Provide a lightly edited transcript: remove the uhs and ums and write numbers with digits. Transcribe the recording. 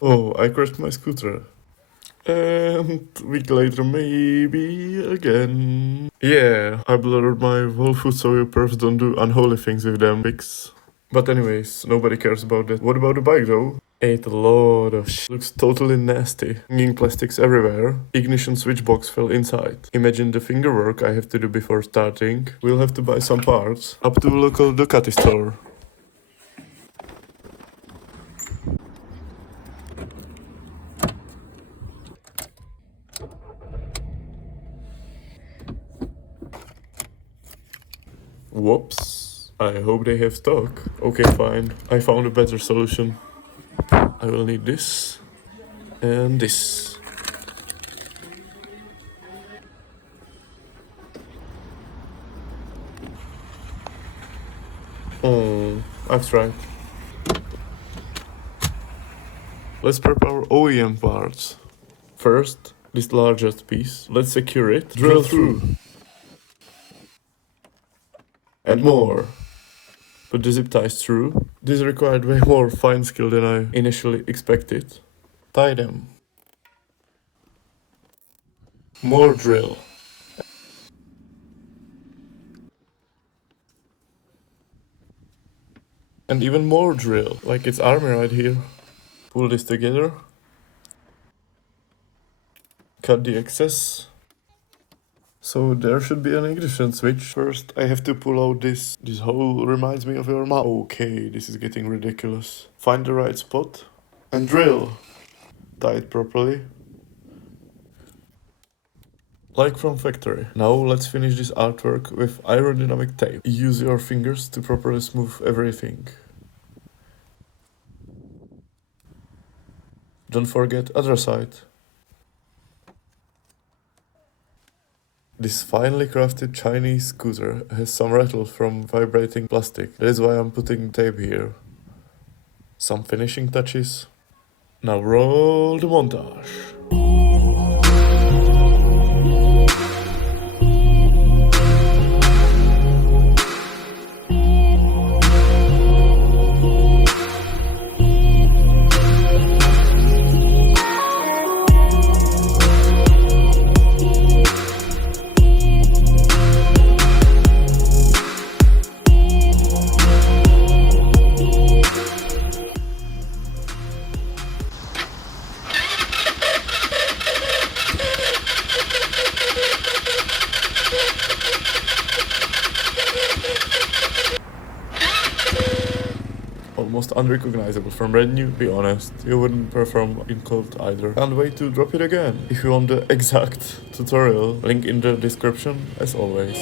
Oh, I crashed my scooter. And a week later, maybe again. Yeah, I blurred my whole foot so your perfs don't do unholy things with them pics. But anyways, nobody cares about that. What about the bike though? Ate a lot of shit. Looks totally nasty. Hanging plastics everywhere. Ignition switch box fell inside. Imagine the finger work I have to do before starting. We'll have to buy some parts. Up to local Ducati store. Whoops. I hope they have stock. Okay, fine. I found a better solution. I will need this and this. Oh, I've tried. Let's prep our OEM parts. First, this largest piece. Let's secure it. Drill through. And more. Put the zip ties through. This required way more fine skill than I initially expected. Tie them. More drill. And even more drill, like it's army right here. Pull this together. Cut the excess. So there should be an ignition switch. First, I have to pull out this. This hole reminds me of your mouth. Okay, this is getting ridiculous. Find the right spot and drill. Tie it properly. Like from factory. Now let's finish this artwork with aerodynamic tape. Use your fingers to properly smooth everything. Don't forget other side. This finely crafted Chinese scooter has some rattle from vibrating plastic. That is why I'm putting tape here. Some finishing touches. Now roll the montage. Almost unrecognizable from brand new. Be honest, you wouldn't perform in cold either. Can't wait to drop it again. If you want the exact tutorial, link in the description as always.